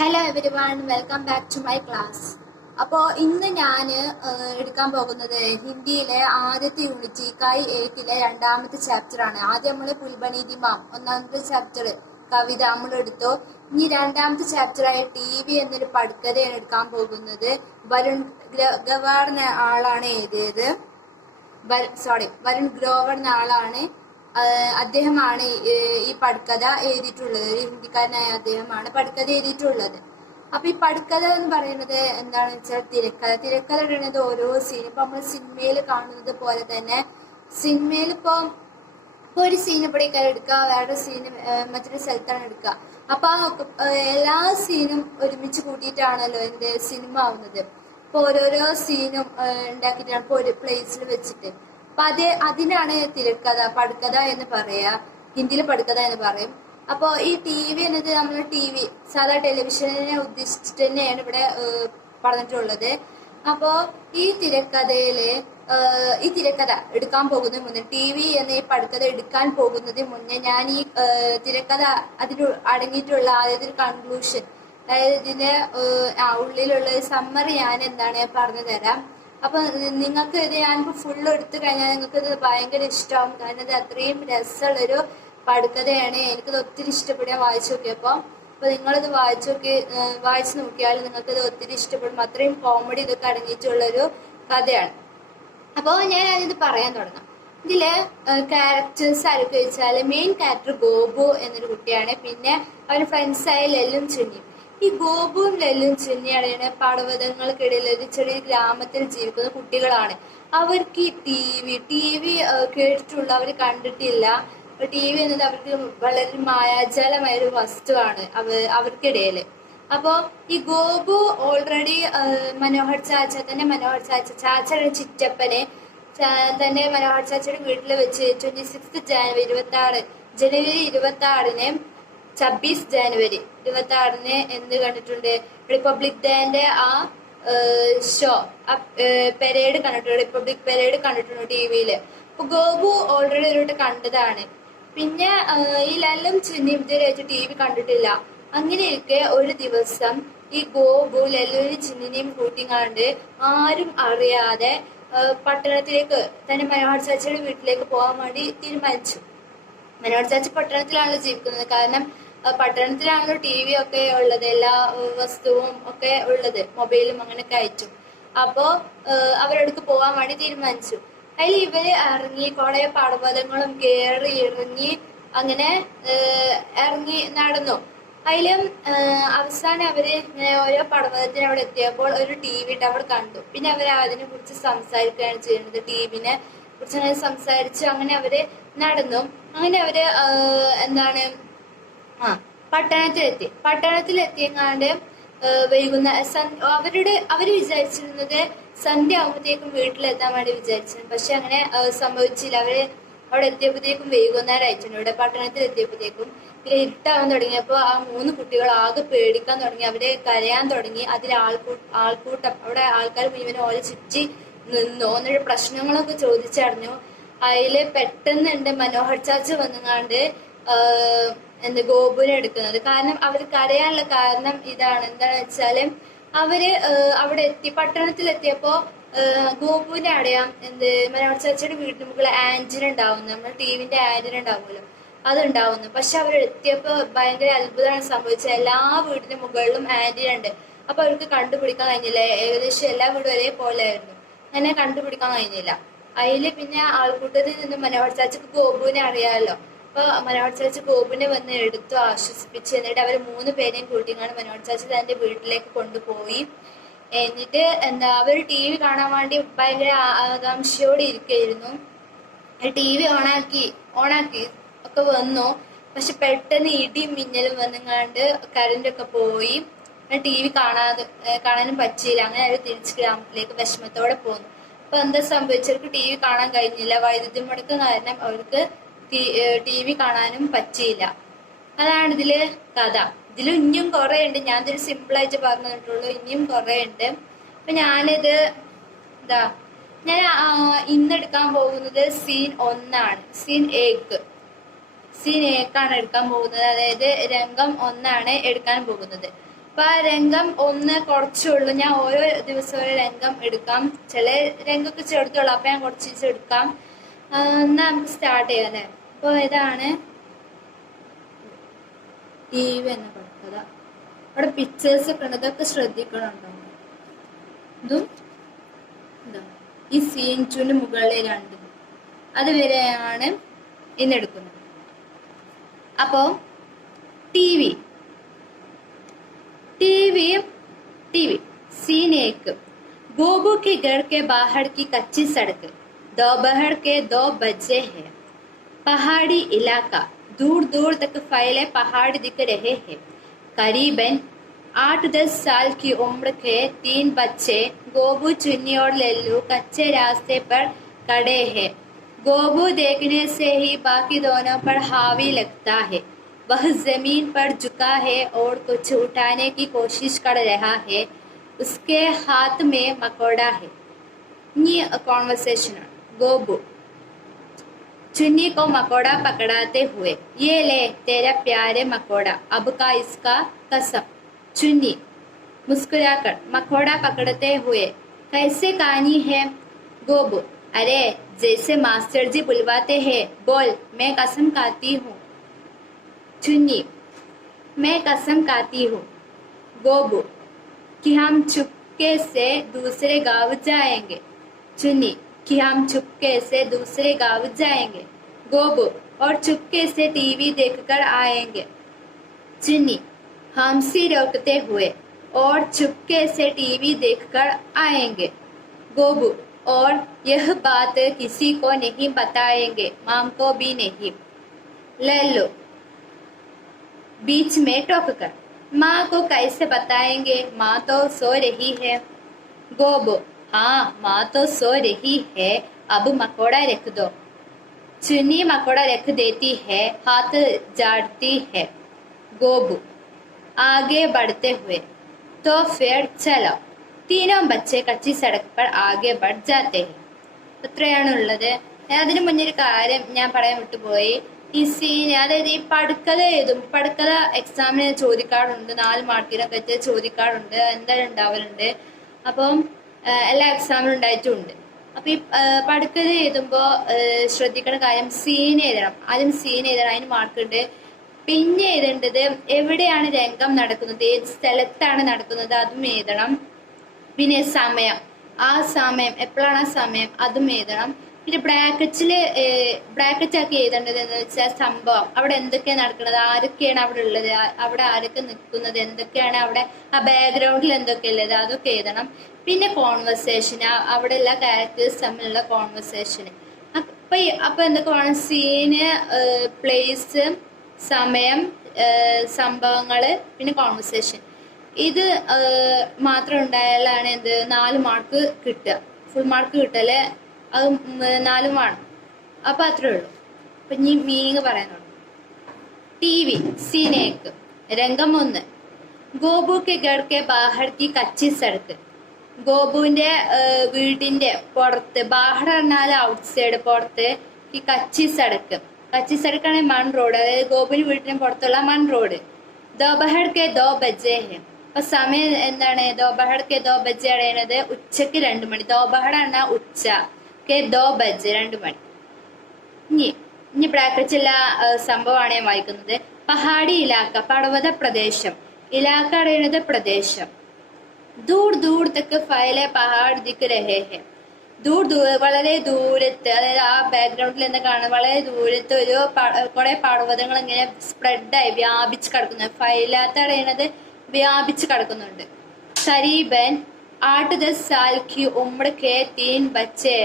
Hello everyone, welcome back to my class. അപ്പോൾ ഇന്ന് ഞാൻ എടുക്കാൻ പോകുന്നത് ഹിന്ദിയിലെ ആദ്യത്തെ യൂണിറ്റ് കൈ ഏക്കിലെ രണ്ടാമത്തെ ചാപ്റ്ററാണ്. ആദ്യം നമ്മൾ പുൽബണി ദിമാം ഒന്നാമത്തെ ചാപ്റ്റർ കവിത നമ്മൾ എടുത്തു. ഇനി രണ്ടാമത്തെ ചാപ്റ്ററായ TV എന്നൊരു പടുക്കഥയാണ് എടുക്കാൻ പോകുന്നത്. വരുൺ ഗ്രവാർ എന്ന ആളാണ് എഴുതിയത്. വരുൺ ഗ്രോവർ എന്ന ആളാണ്. അദ്ദേഹമാണ് ഈ പടുക്കഥ എഴുതിയിട്ടുള്ളത്. ഒരു ഹിന്ദിക്കാരനായ അദ്ദേഹമാണ് പടുക്കഥ എഴുതിയിട്ടുള്ളത്. അപ്പൊ ഈ പടുക്കഥ എന്ന് പറയുന്നത് എന്താണെന്ന് വെച്ചാൽ തിരക്കഥ ഇടുന്നത് ഓരോ സീൻ ഇപ്പൊ നമ്മൾ സിനിമയിൽ കാണുന്നത് പോലെ തന്നെ സിനിമയിൽ ഇപ്പൊ ഒരു സീൻ ഇവിടെ എടുക്കുക, വേറെ സീന് മറ്റൊരു സ്ഥലത്താണ് എടുക്കുക. അപ്പൊ എല്ലാ സീനും ഒരുമിച്ച് കൂട്ടിയിട്ടാണല്ലോ എന്റെ സിനിമ ആവുന്നത്. ഇപ്പൊ ഓരോരോ സീനും ഉണ്ടാക്കിയിട്ടാണ് ഇപ്പൊ ഒരു പ്ലേസിൽ വെച്ചിട്ട്. അപ്പൊ അതിനാണ് തിരക്കഥ, പടുക്കഥ എന്ന് പറയാ. ഹിന്ദിയിൽ പടുക്കഥ എന്ന് പറയും. അപ്പൊ ഈ TV എന്നത് നമ്മൾ സാധാ ടെലിവിഷനെ ഉദ്ദേശിച്ചിട്ട് തന്നെയാണ് ഇവിടെ പറഞ്ഞിട്ടുള്ളത്. അപ്പോ ഈ തിരക്കഥ എടുക്കാൻ പോകുന്നതിന് മുന്നേ, TV എന്ന ഈ പടുക്കഥ എടുക്കാൻ പോകുന്നതിന് മുന്നേ ഞാൻ ഈ തിരക്കഥ അതിൽ അടങ്ങിയിട്ടുള്ള ആദ്യത്തെ കൺക്ലൂഷൻ, അതായത് ഇതിന്റെ ഉള്ളിലുള്ള സമ്മറി ഞാൻ പറഞ്ഞു തരാം. അപ്പൊ നിങ്ങൾക്ക് ഇത് ഞാനിപ്പോ ഫുള്ള് എടുത്തു കഴിഞ്ഞാൽ നിങ്ങൾക്ക് ഇത് ഭയങ്കര ഇഷ്ടമാവും. കാരണം ഇത് അത്രയും രസമുള്ളൊരു പടുക്കഥയാണ്. എനിക്കത് ഒത്തിരി ഇഷ്ടപ്പെടും. ഞാൻ വായിച്ചു നോക്കിയപ്പോ. അപ്പൊ നിങ്ങളിത് വായിച്ചു നോക്കിയാൽ നിങ്ങൾക്ക് ഇത് ഒത്തിരി ഇഷ്ടപ്പെടും. അത്രയും കോമഡി ഇതൊക്കെ അടങ്ങിയിട്ടുള്ളൊരു കഥയാണ്. അപ്പൊ ഞാൻ അതിത് പറയാൻ തുടങ്ങാം. ഇതില് ക്യാരക്ടേഴ്സ് ആരൊക്കെ വെച്ചാല് മെയിൻ ക്യാരക്ടർ ഗോപു എന്നൊരു കുട്ടിയാണ്. പിന്നെ അവരുടെ ഫ്രണ്ട്സായ ലല്ലും ചുന്നിയും. ഈ ഗോപുവും ലല്ലും ചുന്നിയാണ് പർവ്വതങ്ങൾക്കിടയിൽ ഒരു ചെറിയ ഗ്രാമത്തിൽ ജീവിക്കുന്ന കുട്ടികളാണ്. അവർക്ക് ഈ TV കേട്ടിട്ടുള്ള, അവർ കണ്ടിട്ടില്ല. TV എന്നത് അവർക്ക് വളരെ മായാജാലമായ ഒരു വസ്തുവാണ് അവർക്കിടയില്. അപ്പോ ഈ ഗോപു ഓൾറെഡി മനോഹർ ചാച്ചയുടെ ചിറ്റപ്പനെ തന്നെ മനോഹർ ചാച്ചയുടെ വീട്ടിൽ വെച്ച് 26 ജനുവരി 26 26 ജനുവരി 26 എന്ത് കണ്ടിട്ടുണ്ട്? റിപ്പബ്ലിക് ഡേന്റെ ആ ഷോ, പെരേഡ് കണ്ടിട്ടുണ്ട്. റിപ്പബ്ലിക് പെരേഡ് കണ്ടിട്ടുണ്ട് TVയില്. അപ്പൊ ഗോപു ഓൾറെഡി ഒരു കണ്ടതാണ്. പിന്നെ ഈ ലല്ലും ചുന്നിയും ഇതുവരെ വെച്ച് TV കണ്ടിട്ടില്ല. അങ്ങനെയൊക്കെ ഒരു ദിവസം ഈ ഗോപു ലല്ലുവിനെയും ചിന്നിനെയും കൂട്ടിങ്ങാണ്ട് ആരും അറിയാതെ പട്ടണത്തിലേക്ക്, തന്നെ മനോഹർ ചാച്ചയുടെ വീട്ടിലേക്ക് പോകാൻ വേണ്ടി തീരുമാനിച്ചു. മനോഹർ ചാച്ച പട്ടണത്തിലാണല്ലോ ജീവിക്കുന്നത്. കാരണം പട്ടണത്തിലാണല്ലോ TV ഒക്കെ ഉള്ളത്, എല്ലാ വസ്തുവും ഒക്കെ ഉള്ളത്, മൊബൈലും അങ്ങനെയൊക്കെ അയച്ചു. അപ്പോ അവരടുക്ക് പോകാൻ വേണ്ടി തീരുമാനിച്ചു. അതിൽ ഇവര് ഇറങ്ങി കുറെ പർവ്വതങ്ങളും കയറി ഇറങ്ങി അങ്ങനെ ഇറങ്ങി നടന്നു. അതിലും അവസാനം അവര് ഇങ്ങനെ ഓരോ പർവ്വതത്തിന് അവിടെ എത്തിയപ്പോൾ ഒരു TV ടവർ കണ്ടു. പിന്നെ അവർ അതിനെ കുറിച്ച് സംസാരിക്കുകയാണ് ചെയ്യുന്നത്. TVനെ കുറിച്ച് അങ്ങനെ സംസാരിച്ചു. അങ്ങനെ അവര് നടന്നു. അങ്ങനെ അവര് പട്ടണത്തിലെത്തിയങ്ങാണ്ട് അവര് വിചാരിച്ചിരുന്നത് സന്ധ്യ ആകുമ്പോഴത്തേക്കും വീട്ടിലെത്താൻ വേണ്ടി വിചാരിച്ചിരുന്നു. പക്ഷെ അങ്ങനെ സംഭവിച്ചില്ല. അവര് അവിടെ എത്തിയപ്പോഴത്തേക്കും വൈകുന്നേരം അയച്ചിട്ടുണ്ട്. ഇവിടെ പട്ടണത്തിൽ എത്തിയപ്പോഴത്തേക്കും പിന്നെ ഇരുട്ടാവാൻ തുടങ്ങിയപ്പോ ആ 3 കുട്ടികൾ ആകെ പേടിക്കാൻ തുടങ്ങി. അവര് കരയാൻ തുടങ്ങി. അതിൽ ആൾക്കൂട്ടം, അവിടെ ആൾക്കാർ മുഴുവൻ ഓലെ ചുറ്റി നിന്നു. എന്നിട്ട് പ്രശ്നങ്ങളൊക്കെ ചോദിച്ചറിഞ്ഞു. അതില് പെട്ടെന്ന് മനോഹർ ചാച്ച വന്നുങ്ങാണ്ട് ഗോപുവിനെ എടുക്കുന്നത്. കാരണം അവർ കരയാനുള്ള കാരണം ഇതാണ്. എന്താണെന്ന് വെച്ചാല് അവര് അവിടെ പട്ടണത്തിലെത്തിയപ്പോ ഗോപുവിനെ അറിയാം മനോഹർ ചാച്ചയുടെ വീടിന് മുകളിൽ ആന്റിന ഉണ്ടാവുന്നു. നമ്മൾ TVന്റെ ആന്റിന ഉണ്ടാവുമല്ലോ, അതുണ്ടാവുന്നു. പക്ഷെ അവരെത്തിയപ്പോ ഭയങ്കര അത്ഭുതമാണ് സംഭവിച്ചത്. എല്ലാ വീടിന്റെ മുകളിലും ആന്റിന ഉണ്ട്. അപ്പൊ അവർക്ക് കണ്ടുപിടിക്കാൻ കഴിഞ്ഞില്ല. ഏകദേശം എല്ലാ വീടും ഒരേ പോലെ ആയിരുന്നു. അങ്ങനെ കണ്ടുപിടിക്കാൻ കഴിഞ്ഞില്ല. അതില് പിന്നെ ആൾക്കൂട്ടത്തിൽ നിന്ന് മനോഹർ ചാച്ചക്ക് ഗോപുവിനെ അറിയാമല്ലോ. അപ്പൊ മനോഹർ ചാച്ച ഗോപുവിനെ വന്ന് എടുത്തു ആശ്വസിപ്പിച്ചു. എന്നിട്ട് അവർ 3 പേരെയും കൂട്ടിങ്ങാണ് മനോഹർ ചാച്ച തന്റെ വീട്ടിലേക്ക് കൊണ്ടുപോയി. എന്നിട്ട് അവർ TV കാണാൻ വേണ്ടി ഭയങ്കര ആകാംക്ഷയോടെ ഇരിക്കുകയായിരുന്നു. TV ഓണാക്കി ഒക്കെ വന്നു. പക്ഷെ പെട്ടെന്ന് ഇടിയും മിന്നലും വന്നുങ്ങാണ്ട് കറന്റ് ഒക്കെ പോയി. TV കാണാനും പറ്റിയില്ല. അങ്ങനെ അവർ തിരിച്ച് ഗ്രാമത്തിലേക്ക് വിഷമത്തോടെ പോന്നു. അപ്പൊ എന്താ സംഭവിച്ചവർക്ക് TV കാണാൻ കഴിഞ്ഞില്ല. വൈദ്യുതി മുടക്കം കാരണം അവർക്ക് TV കാണാനും പറ്റിയില്ല. അതാണ് ഇതില് കഥ. ഇതിൽ ഇനിയും കുറെ ഉണ്ട്. ഞാൻ ഇതിൽ സിമ്പിളായിട്ട് പറഞ്ഞു തന്നിട്ടുള്ളൂ. ഇനിയും കുറെ ഉണ്ട്. അപ്പൊ ഞാനിത് ഞാൻ ഇന്നെടുക്കാൻ പോകുന്നത് സീൻ 1 ആണ്. സീൻ ഏക്കാണ് എടുക്കാൻ പോകുന്നത്. അതായത് രംഗം 1 ആണ് എടുക്കാൻ പോകുന്നത്. അപ്പൊ ആ രംഗം ഒന്ന് കുറച്ചുള്ളൂ. ഞാൻ ഓരോ ദിവസം ഓരോ രംഗം എടുക്കാം. ചില രംഗമൊക്കെ ചെറുത്തുള്ളൂ, അപ്പൊ ഞാൻ കുറച്ച് എടുക്കാം. എന്നാ നമുക്ക് സ്റ്റാർട്ട് ചെയ്യാം അല്ലേ. അപ്പൊ ഇതാണ് TV എന്ന പടക്കഥ. അവിടെ പിക്ചേഴ്സ് ഒക്കെ ഉണ്ട്, ഇതൊക്കെ ശ്രദ്ധിക്കണുണ്ടോ? ഇതും ഇതാണ് ഈ സീൻ 2 മുകളിലെ 2 അതുവരെയാണ് ഇന്നെടുക്കുന്നത്. അപ്പോ टीवी टीवी टीवी सीन 1 गोबू के घर के बाहर की कच्ची सड़क दोपहर के 2 बजे है। पहाड़ी इलाका, दूर दूर तक फैले पहाड़ दिख रहे हैं। करीबन 8-10 साल की उम्र के 3 बच्चे गोबू, चुन्नी और लल्लू कच्चे रास्ते पर खड़े हैं। गोबू देखने से ही बाकी दोनों पर हावी लगता है। वह जमीन पर झुका है और कुछ उठाने की कोशिश कर रहा है। उसके हाथ में मकोड़ा है। ये कॉन्वर्सेशन है। गोबू चुन्नी को मकोड़ा पकड़ाते हुए, ये ले तेरा प्यारे मकोड़ा, अब का इसका कसम। चुन्नी मुस्कुराकर मकोड़ा पकड़ते हुए, कैसे कहानी है? गोबू, अरे जैसे मास्टर जी बुलवाते हैं, बोल, मैं कसम खाती हूँ। चुन्नी, मैं कसम खाती हूँ। गोबू, कि हम चुपके से दूसरे गांव जाएंगे। चुन्नी, कि हम चुपके से दूसरे गांव जाएंगे। गोबू, और चुपके से टीवी देखकर आएंगे। चुन्नी हमसे रोकते हुए, और चुपके से टीवी देखकर आएंगे। गोबू, और यह बात किसी को नहीं बताएंगे, माम को भी नहीं। लल्लू बीच में टोककर, माँ को कैसे बताएंगे, माँ तो सो रही है। गोबू, हाँ माँ तो सो रही है, अब मकोड़ा रख दो। चुन्नी मकोड़ा रख देती है, हाथ झाड़ती है। गोबू आगे बढ़ते हुए, तो फिर चलो। तीनों बच्चे कच्ची सड़क पर आगे बढ़ जाते हैं. ഇത്രയാണുള്ളത്. അതിന് മുന്നേ ഒരു കാര്യം ഞാൻ പറയാൻ വിട്ടുപോയി. ഈ സീൻ, അതായത് ഈ പടുക്കഥ എഴുതും, പടുക്കഥ എക്സാമിന് ചോദിക്കാറുണ്ട്, 4 മാർക്കിനൊക്കെ വെച്ച് ചോദിക്കാറുണ്ട്, എന്തായാലും ഉണ്ടാവലുണ്ട്. അപ്പം എല്ലാ എക്സാമിനും ഉണ്ടായിട്ടുണ്ട്. അപ്പൊ ഈ പടുക്കഥ എഴുതുമ്പോ ശ്രദ്ധിക്കണ കാര്യം, സീൻ എഴുതണം. ആദ്യം സീൻ എഴുതണം, അതിന് മാർക്കുണ്ട്. പിന്നെ എഴുതേണ്ടത് എവിടെയാണ് രംഗം നടക്കുന്നത്, ഏത് സ്ഥലത്താണ് നടക്കുന്നത്, അതും എഴുതണം. പിന്നെ സമയം, ആ സമയം എപ്പോഴാണ് ആ സമയം, അതും എഴുതണം. പിന്നെ ബ്രാക്കറ്റ് ആക്കി എഴുതേണ്ടത് എന്ന് വെച്ചാൽ സംഭവം, അവിടെ എന്തൊക്കെയാണ് നടക്കുന്നത്, ആരൊക്കെയാണ് അവിടെ ഉള്ളത്, അവിടെ ആരൊക്കെ നിൽക്കുന്നത്, എന്തൊക്കെയാണ് അവിടെ, ആ ബാക്ക്ഗ്രൗണ്ടിൽ എന്തൊക്കെ ഉള്ളത്, അതൊക്കെ എഴുതണം. പിന്നെ കോൺവെർസേഷൻ, അവിടെ എല്ലാ ക്യാരക്ടേഴ്സ് തമ്മിലുള്ള കോൺവെർസേഷൻ. അപ്പൊ എന്തൊക്കെ വേണം, സീന്, പ്ലേസ്, സമയം, സംഭവങ്ങള്, പിന്നെ കോൺവെർസേഷൻ. ഇത് മാത്രം ഉണ്ടായാലാണ് എന്ത് 4 മാർക്ക് കിട്ടുക, ഫുൾ മാർക്ക് കിട്ടല്. അത് 4 വേണം. അപ്പൊ അത്രേ ഉള്ളൂ. അപ്പൊ ഇനി മീനിങ് പറയാനുള്ളൂ. टीवी सीन 1 രംഗം 1 ഗോപു കെ ഗർ കെ ബാഹർ കി കച്ചി സടക്ക്. ഗോപുവിന്റെ വീടിന്റെ പുറത്ത്, ബാഹർ പറഞ്ഞാൽ ഔട്ട് സൈഡ്, പുറത്ത്, ഈ കച്ചി സടക്ക്. കച്ചി സടക്കാണ് മൺ റോഡ്, അതായത് ഗോപുവിന്റെ വീടിന് പുറത്തുള്ള മൺ റോഡ്. ദോബഹർ കെ 2 ബജെ ഹെ. അപ്പൊ സമയം എന്താണ്, ദോബഹർ കെ 2 ബജെ അറിയണത് ഉച്ചക്ക് 2 മണി. ദോബഹർ പറഞ്ഞാൽ ഉച്ച, കെ 2 ബജെ 2 മണി. ഇനി ബ്രാക്കറ്റിലുള്ള സംഭവമാണ് ഞാൻ വായിക്കുന്നത്. പഹാടി ഇലാക്ക, പർവ്വത പ്രദേശം. ഇലാക്ക അറിയണത് പ്രദേശം. ദൂർ ദൂർ തക്ക് ഫൈലെ പഹാഡ് ദിക്ക് രഹേ ഹെ. ദൂർ വളരെ ദൂരത്ത്, അതായത് ആ ബാക്ക്ഗ്രൗണ്ടിൽ എന്താ കാണുന്നത്, വളരെ ദൂരത്ത് ഒരു കുറെ പർവ്വതങ്ങൾ ഇങ്ങനെ സ്പ്രെഡായി വ്യാപിച്ച് കിടക്കുന്നത്. ഫൈലാത്ത അറിയണത് വ്യാപിച്ച് കിടക്കുന്നുണ്ട്. കരീബൻ 8-10 साल की उम्र के 3 बच्चे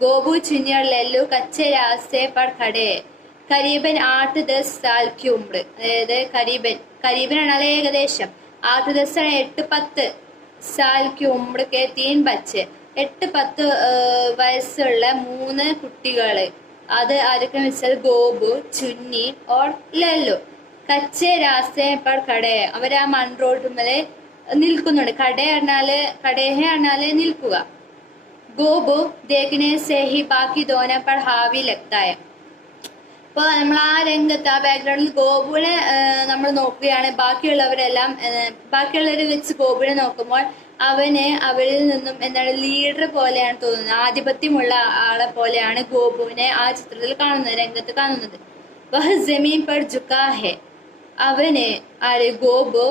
गोबू, चुन्नी और लल्लू कच्चे रास्ते पर खड़े. കരീബൻ 8-10 साल की उम्र, അതായത് കരീബൻ ആണല്ലേ ഏകദേശം, 8-10 8-10 साल की उम्र के 3 बच्चे, 8-10 വയസ്സുള്ള 3 കുട്ടികള്. അത് ആരൊക്കെ വെച്ചാൽ ഗോബു, ചുന്നി ഓർ ലല്ലു. കച്ചേ രാസ്തേ പർ ഖടേ, അവർ ആ മൺ റോഡുമേലെ നിൽക്കുന്നുണ്ട്. കടേഹെ പറഞ്ഞാല് നിൽക്കുക. ഗോബു ദേഖ്നെ സേ ഹി ബാക്കി ദോനെ പർ ഹാവി ലഗ്താ ഹെ. അപ്പൊ നമ്മൾ ആ രംഗത്ത് ആ ബാക്ക്ഗ്രൗണ്ടിൽ ഗോപുവിനെ നമ്മൾ നോക്കുകയാണ്. ബാക്കിയുള്ളവരെ വെച്ച് ഗോപുവിനെ നോക്കുമ്പോൾ അവരിൽ നിന്നും എന്താണ് ലീഡർ പോലെയാണ് തോന്നുന്നത്. ആധിപത്യമുള്ള ആളെ പോലെയാണ് ഗോപുവിനെ ആ ചിത്രത്തിൽ കാണുന്നത്, രംഗത്ത് കാണുന്നത്. വഹ് ജമീൻ പർ ജുക്കാ ഹെ, ഗോപു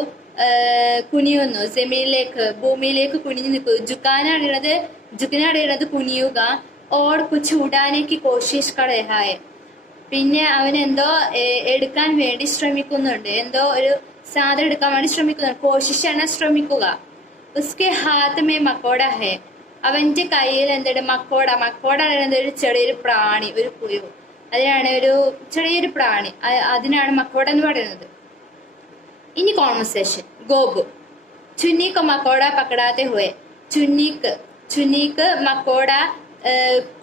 കുനിയുന്നു. ഭൂമിയിലേക്ക് കുനിഞ്ഞു നിൽക്കുന്നു. ജുക്കിനെ കുനിയുക. ഓർ കുച്ച് ഉടാനേക്ക് കോശിഷ് കർ രഹാ ഹെ, പിന്നെ അവൻ എന്തോ എടുക്കാൻ വേണ്ടി ശ്രമിക്കുന്നുണ്ട്, എന്തോ ഒരു സാധനം എടുക്കാൻ വേണ്ടി ശ്രമിക്കുന്നുണ്ട്. കോശിഷാണ് ശ്രമിക്കുക. ഉസ്കെ ഹാത്ത് മേ മക്കോട ഹെ, അവന്റെ കയ്യിൽ എന്താണ് മക്കോട പറയുന്നത് ഒരു ചെറിയൊരു പ്രാണി, ഒരു പുഴു, അതിനാണ് ഒരു ചെറിയൊരു പ്രാണി, അതിനാണ് മക്കോട എന്ന് പറയുന്നത്. ഇനി കോൺവെർസേഷൻ. ഗോപു ചുന്നിക്ക് മക്കോട പക്കടാത്തെ ഹുയെ, ചുന്നിക്ക് മക്കോട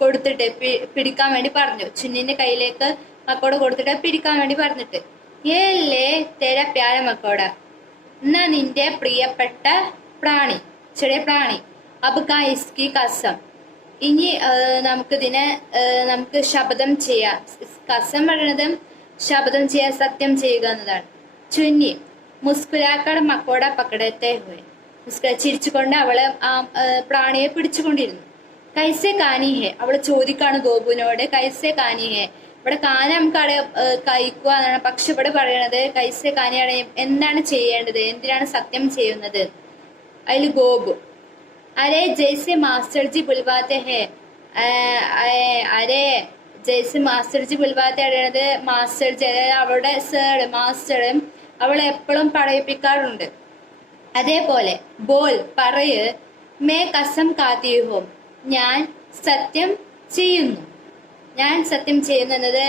കൊടുത്തിട്ട് പിടിക്കാൻ വേണ്ടി പറഞ്ഞു. ചുന്നിന്റെ കയ്യിലേക്ക് മക്കോട കൊടുത്തിട്ട് പിടിക്കാൻ വേണ്ടി പറഞ്ഞിട്ട്, ഏല്ലേ തേര പ്യാര മക്കോട, എന്നാ നിന്റെ പ്രിയപ്പെട്ട പ്രാണി, ചെറിയ പ്രാണി. അബ് കാ ഇസ്കി കസം, ഇനി നമുക്ക് ശപഥം ചെയ്യാം. കസം പറയുന്നത് ശപഥം ചെയ്യാൻ, സത്യം ചെയ്യുക എന്നതാണ്. ചുന്നി മുസ്കുരാക്കട മക്കോട പക്കടത്തെ ഹുയെ, ചിരിച്ചുകൊണ്ട് അവള് ആ പ്രാണിയെ പിടിച്ചുകൊണ്ടിരുന്നു. കൈസെ കാനി ഹെ, അവള് ചോദിക്കാണ് ഗോപുവിനോട്, കൈസെ കാനി ഹെ. ഇവിടെ കാന നമുക്കവിടെ കഴിക്കുക എന്നാണ്, പക്ഷെ ഇവിടെ പറയണത് കൈസെ കാനിയാണ്, എന്താണ് ചെയ്യേണ്ടത്, എന്തിനാണ് സത്യം ചെയ്യുന്നത്. അതിൽ ഗോപു അരേ ജയ്സെ മാസ്റ്റർജി ബുൽവാത്തെ ഹെ, അരേ ജയ്സെ മാസ്റ്റർജി ബുൽവാത്തെ അറിയണത് മാസ്റ്റർജി, അതായത് അവളുടെ മാസ്റ്ററും അവളെ എപ്പോഴും പറയിപ്പിക്കാറുണ്ട്. അതേപോലെ ബോൽ പറയ്, മേ കസം കാത്തി ഹോം, ഞാൻ സത്യം ചെയ്യുന്നു എന്നത്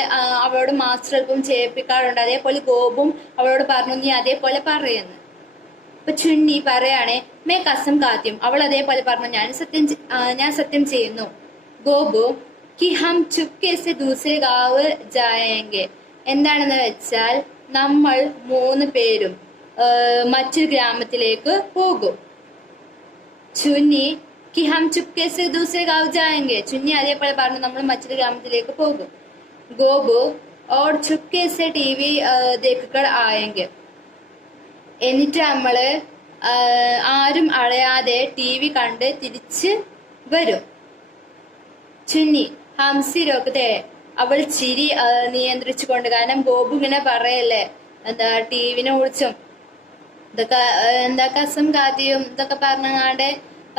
അവളോട് മാസ്റ്റർ അല്പം ചെയ്യിപ്പിക്കാറുണ്ട്. അതേപോലെ ഗോപും അവളോട് പറഞ്ഞു നീ അതേപോലെ പറയുന്നു. ഇപ്പൊ ചുന്നി പറയാണേ മേ കസം കാത്യം, അവൾ അതേപോലെ പറഞ്ഞു ഞാൻ സത്യം ചെയ്യുന്നു. ഗോപു കി ഹം ചുപ്കേസെ ദൂസരെ ഗാവ് ജായേങ്കെ, എന്താണെന്ന് വെച്ചാൽ നമ്മൾ 3 പേരും മറ്റൊരു ഗ്രാമത്തിലേക്ക് പോകും. ചുന്നി कि हम चुपके से दूसरे गांव जाएंगे, ചുന്നി അതേപോലെ പറഞ്ഞു നമ്മൾ മറ്റൊരു ഗ്രാമത്തിലേക്ക് പോകും. ഗോപു और चुपके से टीवी देखकर आएंगे, എന്നിട്ട് നമ്മള് ആരും അറിയാതെ TV കണ്ട് തിരിച്ച് വരും. ചുന്നി ഹംസി രോക്കത്തെ, അവൾ ചിരി നിയന്ത്രിച്ചുകൊണ്ട്, കാരണം ഗോപു ഇങ്ങനെ പറയല്ലേ എന്താ ടിവിനെ കുറിച്ചും ഇതൊക്കെ എന്താ കസം കാത്തിയും ഇതൊക്കെ പറഞ്ഞാണ്ട്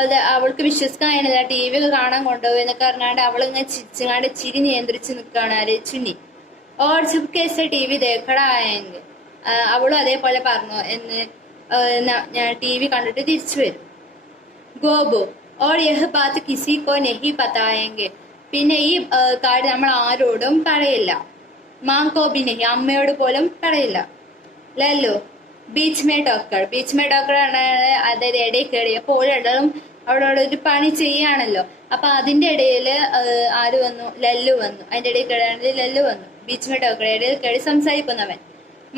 അത് അവൾക്ക് വിശ്വസിക്കാൻ കഴിയുന്നില്ല. TV ഒക്കെ കാണാൻ കൊണ്ടുപോയി എന്നൊക്കെ പറഞ്ഞാണ്ട് അവളിങ്ങനെ ചിരിച്ചുങ്ങാണ്ട് ചിരി നിയന്ത്രിച്ച് നിൽക്കുകയാണ് ആര്, ചുന്നി. ഓർ ചുപ്കേസെ TV ദേക്കടായെങ്കിൽ, അവളും അതേപോലെ പറഞ്ഞു ഞാൻ TV കണ്ടിട്ട് തിരിച്ചു വരും. ഗോപു ഓർ യഹ് ബാത്ത് കിസി കോ നെഹി പതായെങ്കിൽ, പിന്നെ ഈ കാര്യം നമ്മൾ ആരോടും പറയില്ല. മാം കോ ബി നെഹി, അമ്മയോട് പോലും പറയില്ല. ലല്ലോ ബീച്ച് മേ ഡോക്ടർ ആണ്, അതായത് ഇടയിൽ കയറി. അപ്പോൾ ഓരോടും അവിടെ ഒരു പണി ചെയ്യാണല്ലോ. അപ്പൊ അതിന്റെ ഇടയില് ആര് വന്നു, ലല്ലു വന്നു. അതിന്റെ ഇടയിൽ കയറിയാണെങ്കിൽ ലല്ലു വന്നു. ബീച്ച് മേ ഡോക്ടർ ഇടയിൽ കയറി സംസാരിക്കുന്നവൻ.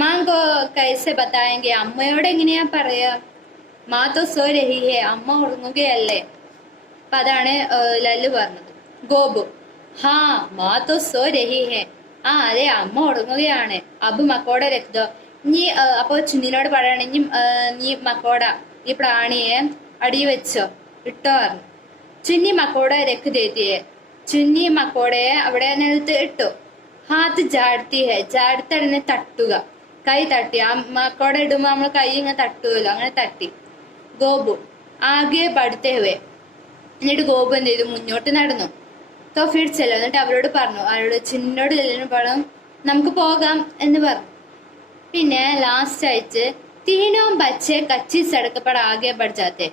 മാങ്കോ കൈസെ ബത്തായെങ്കിൽ, അമ്മയോട് എങ്ങനെയാ പറയാ. മാതോ സോ രഹി ഹേ, അമ്മ ഉറങ്ങുകയല്ലേ. അപ്പൊ അതാണ് ലല്ലു പറഞ്ഞത്. ഗോപു ഹാ മാതോ സോ രഹി ഹേ, അതെ അമ്മ ഉറങ്ങുകയാണ്. അബ് മക്കോട രക്തോ, നീ അപ്പൊ ചുന്നിനോട് പറയണ നീ മക്കോട ഈ പ്രാണിയെ അടി വെച്ചോ, ഇട്ടോ പറഞ്ഞു. ചുന്നി മക്കോട രക്ക് തേത്തിയെ, ചുന്നി മക്കോടയെ അവിടെ നിലത്ത് ഇട്ടു. ഹാത്ത് ജാടുത്തി ഹെ, ജാടുത്തടനെ തട്ടുക, കൈ തട്ടി. ആ മക്കോട ഇടുമ്പോ നമ്മൾ കൈ ഇങ്ങനെ തട്ടുമല്ലോ, അങ്ങനെ തട്ടി. ഗോപു ആകെ പഠിത്തേ ഹുവേ, എന്നിട്ട് ഗോപു എന്ത് ചെയ്തു, മുന്നോട്ട് നടന്നു. ഫിർ ചെല്ലോ, എന്നിട്ട് അവരോട് പറഞ്ഞു, അവരോട് ചിന്നോട് ചെല്ലിന് പറഞ്ഞു നമുക്ക് പോകാം എന്ന് പറഞ്ഞു. പിന്നെ ലാസ്റ്റ് ആയിട്ട് തീനോ ബച്ചെ കച്ചി സടക്കപ്പെട ആകെ പഠിച്ചാത്തെ,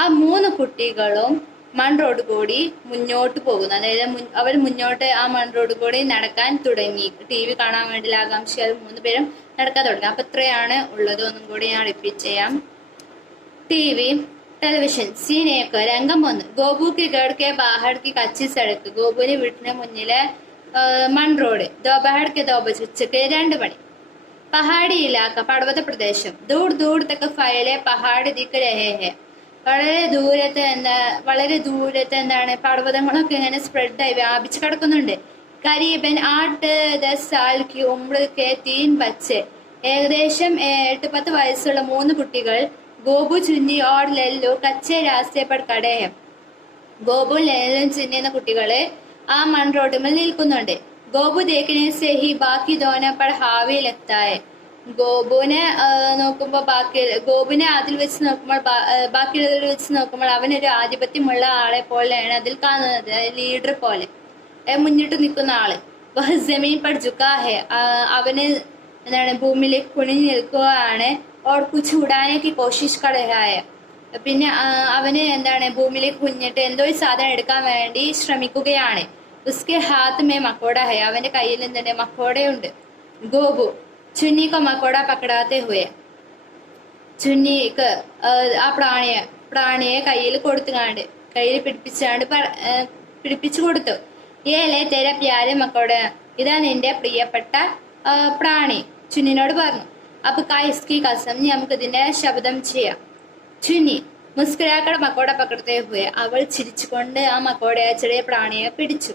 ആ 3 കുട്ടികളും മൺ റോഡ് കൂടി മുന്നോട്ട് പോകുന്നു. അതായത് അവർ മുന്നോട്ട് ആ മൺ റോഡ് കൂടി നടക്കാൻ തുടങ്ങി. TV കാണാൻ വേണ്ടി ആകാംക്ഷ 3 പേരും നടക്കാൻ തുടങ്ങി. അപ്പൊ ഇത്രയാണ് ഉള്ളത്. ഒന്നും കൂടി ഞാൻ റിപ്പീറ്റ് ചെയ്യാം. TV ടെലിവിഷൻ സീൻ 1 രംഗം 1. ഗോപു കി ഗഡ് കെ ബാഹർ കി കച്ചി സടക്ക്, ഗോപുവിന്റെ വീട്ടിന് മുന്നിലെ മൺ റോഡ്. ദോബഹർ കെ 2 ബജെ, ഉച്ചക്ക് 2 മണി. പഹാടി ഇലാക്ക, പർവ്വത പ്രദേശം. ദൂർ ദൂർ തക്ക് ഫയലെ പഹാട് ദിക്ക് രഹേ ഹെ, വളരെ ദൂരത്ത് എന്താണ് പർവ്വതങ്ങളൊക്കെ ഇങ്ങനെ സ്പ്രെഡായി വ്യാപിച്ചു കിടക്കുന്നുണ്ട്. करीबन 8-10 साल की उम्र के 3 बच्चे ഏകദേശം 8-10 വയസ്സുള്ള 3 കുട്ടികൾ ഗോപു ചുന്നി और ലല്ലു കच्चे रास्ते पर खड़े हैं. ഗോപു ലല്ലു ചുന്നി എന്ന കുട്ടികള് ആ മൺ റോഡുമേൽ നിൽക്കുന്നുണ്ട്. ഗോപു ദേഖനെ സെ ഹി ബാക്കി ദോന പർ ഹാവി ലഗ്താ ഹൈ. ഗോപുവിനെ നോക്കുമ്പോൾ ഗോപുവിനെ അതിൽ വെച്ച് നോക്കുമ്പോൾ ബാക്കിയുള്ളതിൽ വെച്ച് നോക്കുമ്പോൾ അവനൊരു ആധിപത്യമുള്ള ആളെ പോലെയാണ് അതിൽ കാണുന്നത്, ലീഡർ പോലെ മുന്നിട്ട് നിൽക്കുന്ന ആള്. വഹ് ജമീൻ പർ ജുക്കാ ഹെ, അവന് എന്താണ് ഭൂമിയിലേക്ക് കുനിഞ്ഞു നിൽക്കുകയാണ്. ഓർ കുച്ച് ഉടാനേക്ക് കോശിഷ് കർ രഹാ ഹെ, പിന്നെ അവന് എന്താണ് ഭൂമിയിലേക്ക് കുഞ്ഞിട്ട് എന്തോ ഒരു സാധനം എടുക്കാൻ വേണ്ടി ശ്രമിക്കുകയാണ്. ഉസ്കെ ഹാത്ത് മേ മക്കോട ഹെ, അവന്റെ കയ്യിൽ എന്തുണ്ട്, മക്കോടയുണ്ട്. ഗോപു ചുന്നി को മക്കോട പക്കടാത്തെ ഹുയെ, ചുന്നിക്ക് ആ പ്രാണിയെ കയ്യിൽ കൊടുത്തുകാണ്ട് കയ്യിൽ പിടിപ്പിച്ചു കൊടുത്തു. ഏലേ തെര പ്യാരെ മക്കോട, ഇതാ നിന്റെ പ്രിയപ്പെട്ട പ്രാണി, ചുന്നിനോട് പറഞ്ഞു. അപ്പൊ കൈസ്കി കസം, നമുക്ക് ഇതിന്റെ ശബ്ദം ചെയ്യാം. ചുന്നി മുസ്കുരാക്കട മക്കോട പക്കടത്തെ ഹുയെ, അവൾ ചിരിച്ചുകൊണ്ട് ആ മക്കോടയെ ചെറിയ പ്രാണിയെ പിടിച്ചു.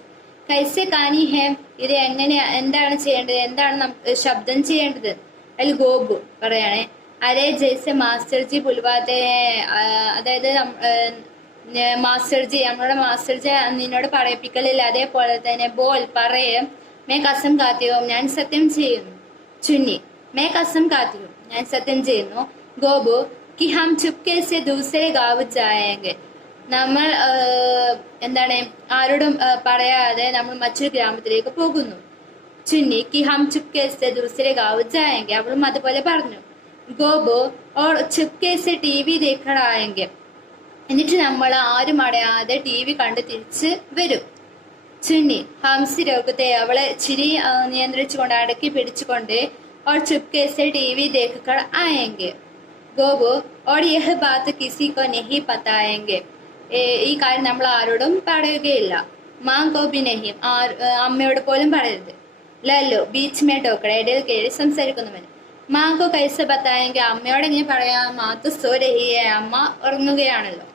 കൈസെ കാനി ഹേ, ഇത് എന്താണ് ചെയ്യേണ്ടത്, എന്താണ് നമുക്ക് ശബ്ദം ചെയ്യേണ്ടത്? അതിൽ ഗോപു പറയണേ, അരേ ജയ്സെ മാസ്റ്റർജി പുൽവാത്തെ, അതായത് മാസ്റ്റർജി, നമ്മളുടെ മാസ്റ്റർജി നിന്നോട് പറയിപ്പിക്കലില്ല, അതേപോലെ തന്നെ ബോൾ പറയും. മേ കസം കാത്തിയോ, ഞാൻ സത്യം ചെയ്യുന്നു. ചുന്നി മേ കസം കാത്തിയോ, ഞാൻ സത്യം ചെയ്യുന്നു. ഗോപു കി ഹം ചുപ്കെ സെ ദൂസരെ ഗാവ് ജായേംഗെ, നമ്മൾ എന്താണ് ആരോടും പറയാതെ നമ്മൾ മറ്റൊരു ഗ്രാമത്തിലേക്ക് പോകുന്നു. ചുന്നി കി ഹം ചുപ്കെ സെ ദൂസരെ ഗാവ് ജായേംഗെ, അവളും അതുപോലെ പറഞ്ഞു. ഗോപു ഓർ ചുപ്കെ സെ ടിവി ദേഖായേംഗെ, എന്നിട്ട് നമ്മൾ ആരും അടയാതെ ടിവി കണ്ട് തിരിച്ച് വരും. ചുന്നി ഹംസി രോഗത്തെ, അവളെ ചിരി നിയന്ത്രിച്ചുകൊണ്ട് അടക്കി പിടിച്ചുകൊണ്ട് और चुपके से टीवी देखकर आएंगे. ഗോപു और यह बात किसी को नहीं बताएंगे, ഈ കാര്യം നമ്മൾ ആരോടും പറയുകയില്ല. മാ ഗോപി നെഹി, അമ്മയോട് പോലും പറയരുത്. ലല്ലു ബീച്ച് മേ ടോക്കട, ഇടയിൽ കയറി സംസാരിക്കുന്നവൻ. മാങ്കോ കൈസ ബത്തായെങ്കിൽ, അമ്മയോട് എങ്ങനെ പറയാം? മാത്തു സോ രഹി ഹെ, അമ്മ ഉറങ്ങുകയാണല്ലോ.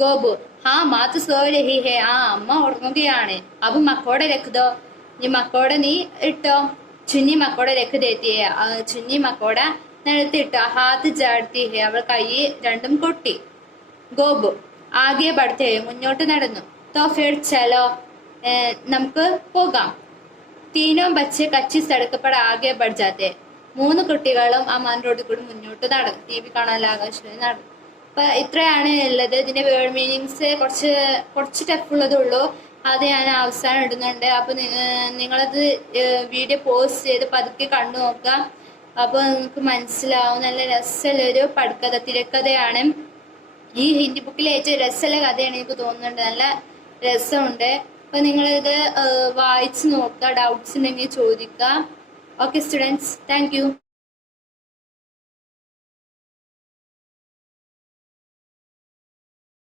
ഗോപു ഹാ മാത്തു സോ രഹി ഹെ, ആ അമ്മ ഉറങ്ങുകയാണ്. അപ്പൊ മക്കോടെ രഖ്തോ, നീ മക്കോടെ നീ ഇട്ടോ. ചുന്നി മക്കോടെ രഖ് ദേത്തിയെ, ചുന്നി മക്കോട നിലത്തിട്ടു. ഹാത്ത് ജാഡ്ത്തി ഹെ, അവൾ കൈ രണ്ടും കൊട്ടി. ഗോപു ആകെ ബഡ്ത്തെ, മുന്നോട്ട് നടന്നു. തോ ഫിർ ചലോ, നമുക്ക് പോകാം. തീനോ ബച്ചെ കച്ചി സടക്ക് പട ആകെ ബഡ് ജാത്തെ, 3 കുട്ടികളും ആ മൺ റോഡിൽ കൂടി മുന്നോട്ട് നടന്നു. ടി വി കാണാൻ ആകാശം നടന്നു. അപ്പൊ ഇത്രയാണ് ഉള്ളത്. ഇതിന്റെ വേർഡ് മീനിങ്സ് കുറച്ച് ടഫുള്ളതുള്ളൂ, അത് ഞാൻ അവസാനം ഇടുന്നുണ്ട്. അപ്പൊ നിങ്ങളത് വീഡിയോ പോസ്റ്റ് ചെയ്ത് പതുക്കെ കണ്ടു നോക്കാം. അപ്പൊ നിങ്ങൾക്ക് മനസ്സിലാവും. നല്ല രസമുള്ളൊരു പടുക്കഥ, തിരക്കഥയാണ്. ഈ ഹിന്ദി ബുക്കിലെ ഏറ്റവും രസമുള്ള കഥയാണ് എനിക്ക് തോന്നുന്നുണ്ട്. നല്ല രസമുണ്ട്. അപ്പൊ നിങ്ങളിത് വായിച്ചു നോക്കുക, ഡൗട്ട്സ് ഉണ്ടെങ്കിൽ ചോദിക്കുക. Okay students, thank you.